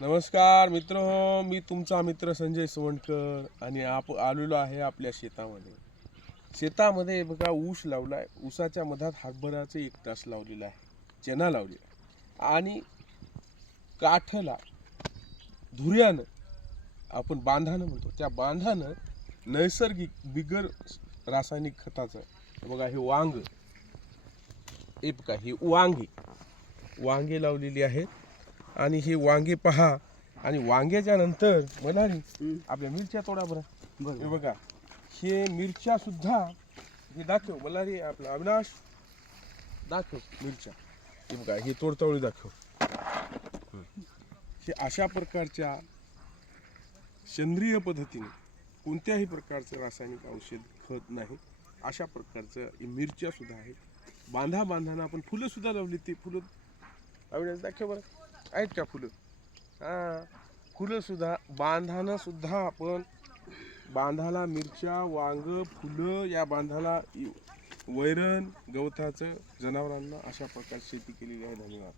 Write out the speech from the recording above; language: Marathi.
नमस्कार मित्र हो, मी तुमचा मित्र संजय सोवणकर आणि आलेलो आहे आपल्या शेतामध्ये. शेतामध्ये बघा ऊस लावलाय. ऊसाच्या मधात हरभऱ्याचं एक तास लावलेला आहे, चना लावलेला आहे आणि काठला धुऱ्यानं आपण बांधानं म्हणतो, त्या बांधानं नैसर्गिक बिगर रासायनिक खताचं बघा हे वांग, हे बघा हे वांगे लावलेली आहेत. आणि हे वांगे पहा. आणि वांग्याच्या नंतर मला आपल्या मिरच्या तोडा बरं. हे बघा हे मिरच्या सुद्धा हे दाखव मला रे आपला अविनाश, दाखव मिरच्या. हे बघा हे तोडतावळी दाखव. हे अशा प्रकारच्या सेंद्रिय पद्धतीने कोणत्याही प्रकारचं रासायनिक औषध खत नाही, अशा प्रकारचं मिरच्या सुद्धा आहेत. बांधाना आपण फुलं सुद्धा लावली. ती फुलं अविनाश दाखव बरं, आहेत का फुलं? हां, फुलं सुद्धा बांधानं सुद्धा आपण बांधाला मिरच्या, वांग, फुलं, या बांधाला वैरण गवताचं जनावरांना अशा प्रकारे शेती केलेली आहे. धन्यवाद.